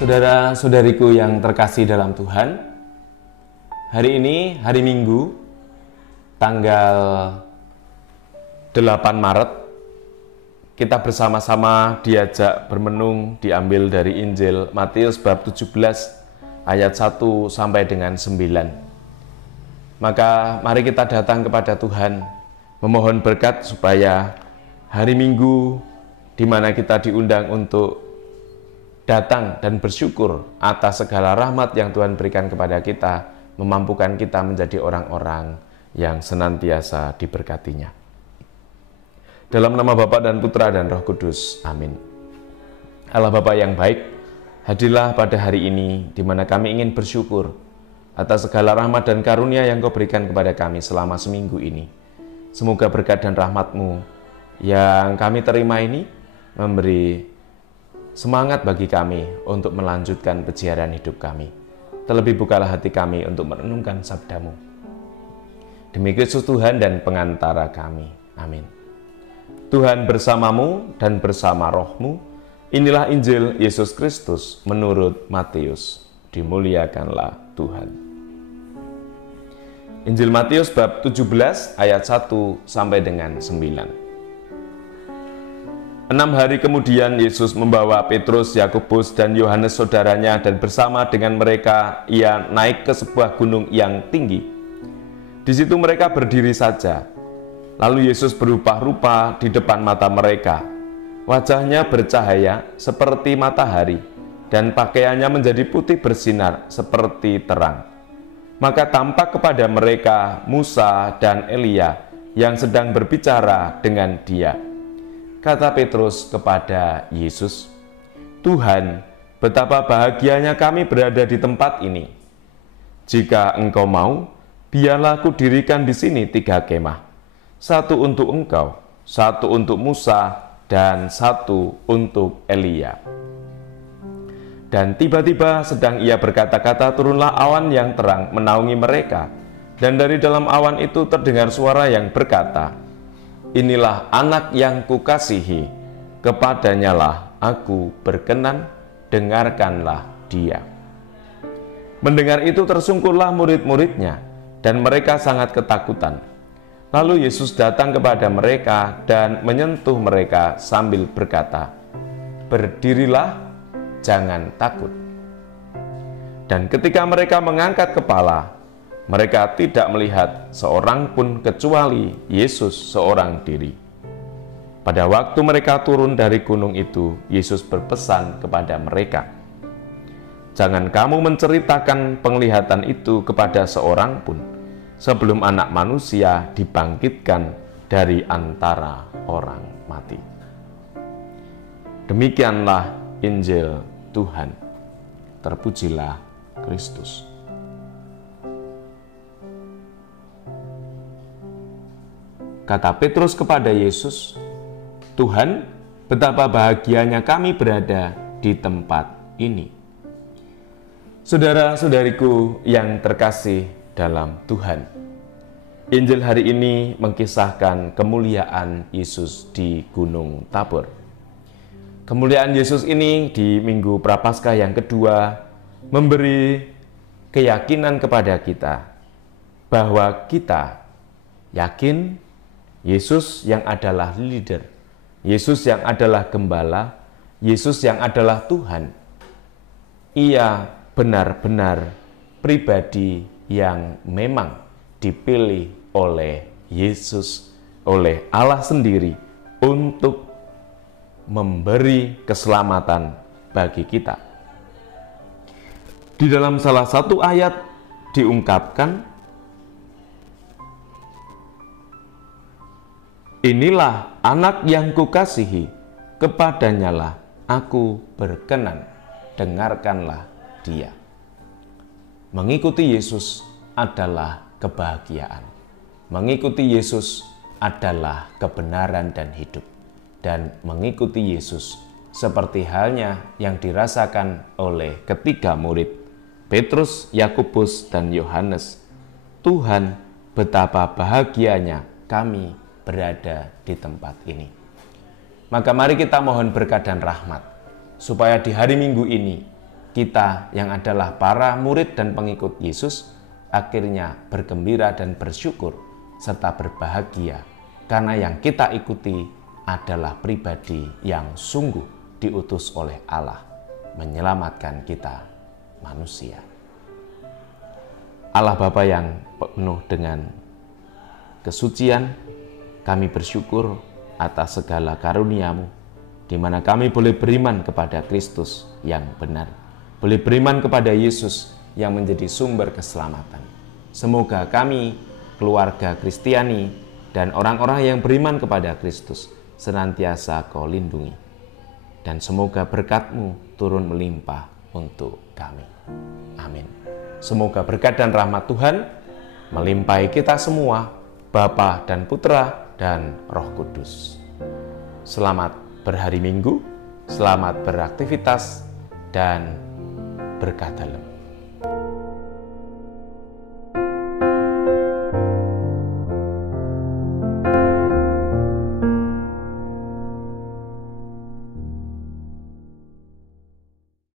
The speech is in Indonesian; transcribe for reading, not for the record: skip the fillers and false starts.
Saudara-saudariku yang terkasih dalam Tuhan, hari ini hari Minggu, tanggal 8 Maret, kita bersama-sama diajak bermenung diambil dari Injil Matius bab 17 ayat 1 sampai dengan 9. Maka mari kita datang kepada Tuhan, memohon berkat supaya hari Minggu di mana kita diundang untuk datang dan bersyukur atas segala rahmat yang Tuhan berikan kepada kita, memampukan kita menjadi orang-orang yang senantiasa diberkatinya. Dalam nama Bapa dan Putra dan Roh Kudus, amin. Allah Bapa yang baik, hadirlah pada hari ini di mana kami ingin bersyukur atas segala rahmat dan karunia yang Kau berikan kepada kami selama seminggu ini. Semoga berkat dan rahmat-Mu yang kami terima ini memberi semangat bagi kami untuk melanjutkan peziarah hidup kami. Terlebih bukalah hati kami untuk merenungkan sabda-Mu. Demi Kristus Tuhan dan pengantara kami. Amin. Tuhan bersamamu dan bersama rohmu. Inilah Injil Yesus Kristus menurut Matius. Dimuliakanlah Tuhan. Injil Matius bab 17 ayat 1 sampai dengan 9. 6 hari kemudian Yesus membawa Petrus, Yakobus, dan Yohanes saudaranya dan bersama dengan mereka ia naik ke sebuah gunung yang tinggi. Di situ mereka berdiri saja. Lalu Yesus berubah-rupa di depan mata mereka. Wajahnya bercahaya seperti matahari dan pakaiannya menjadi putih bersinar seperti terang. Maka tampak kepada mereka Musa dan Elia yang sedang berbicara dengan Dia. Kata Petrus kepada Yesus, "Tuhan, betapa bahagianya kami berada di tempat ini. Jika Engkau mau, biarlah aku dirikan di sini 3 kemah. 1 untuk Engkau, 1 untuk Musa, dan 1 untuk Elia." Dan tiba-tiba sedang ia berkata-kata, turunlah awan yang terang menaungi mereka. Dan dari dalam awan itu terdengar suara yang berkata, "Inilah anak yang kukasihi, kepadanyalah aku berkenan, dengarkanlah dia." Mendengar itu tersungkurlah murid-muridnya, dan mereka sangat ketakutan. Lalu Yesus datang kepada mereka dan menyentuh mereka sambil berkata, "Berdirilah, jangan takut." Dan ketika mereka mengangkat kepala, mereka tidak melihat seorang pun kecuali Yesus seorang diri. Pada waktu mereka turun dari gunung itu, Yesus berpesan kepada mereka, "Jangan kamu menceritakan penglihatan itu kepada seorang pun, sebelum Anak Manusia dibangkitkan dari antara orang mati." Demikianlah Injil Tuhan. Terpujilah Kristus. Kata Petrus kepada Yesus, "Tuhan, betapa bahagianya kami berada di tempat ini." Saudara-saudariku yang terkasih dalam Tuhan, Injil hari ini mengkisahkan kemuliaan Yesus di Gunung Tabor. Kemuliaan Yesus ini di Minggu Prapaskah yang kedua memberi keyakinan kepada kita bahwa kita yakin Yesus yang adalah leader, Yesus yang adalah gembala, Yesus yang adalah Tuhan. Ia benar-benar pribadi yang memang dipilih oleh Yesus, oleh Allah sendiri untuk memberi keselamatan bagi kita. Di dalam salah satu ayat diungkapkan, "Inilah anak yang kukasihi, kepadanyalah aku berkenan, dengarkanlah dia." Mengikuti Yesus adalah kebahagiaan. Mengikuti Yesus adalah kebenaran dan hidup. Dan mengikuti Yesus seperti halnya yang dirasakan oleh ketiga murid, Petrus, Yakobus, dan Yohanes. Tuhan, betapa bahagianya kami berada di tempat ini. Maka mari kita mohon berkat dan rahmat, supaya di hari Minggu ini kita yang adalah para murid dan pengikut Yesus akhirnya bergembira dan bersyukur serta berbahagia karena yang kita ikuti adalah pribadi yang sungguh diutus oleh Allah menyelamatkan kita manusia. Allah Bapa yang penuh dengan kesucian, kami bersyukur atas segala karunia-Mu, di mana kami boleh beriman kepada Kristus yang benar, boleh beriman kepada Yesus yang menjadi sumber keselamatan. Semoga kami, keluarga Kristiani, dan orang-orang yang beriman kepada Kristus senantiasa Kau lindungi. Dan semoga berkat-Mu turun melimpah untuk kami. Amin. Semoga berkat dan rahmat Tuhan melimpahi kita semua, Bapa dan Putra dan Roh Kudus. Selamat berhari Minggu, selamat beraktivitas, dan berkah dalam.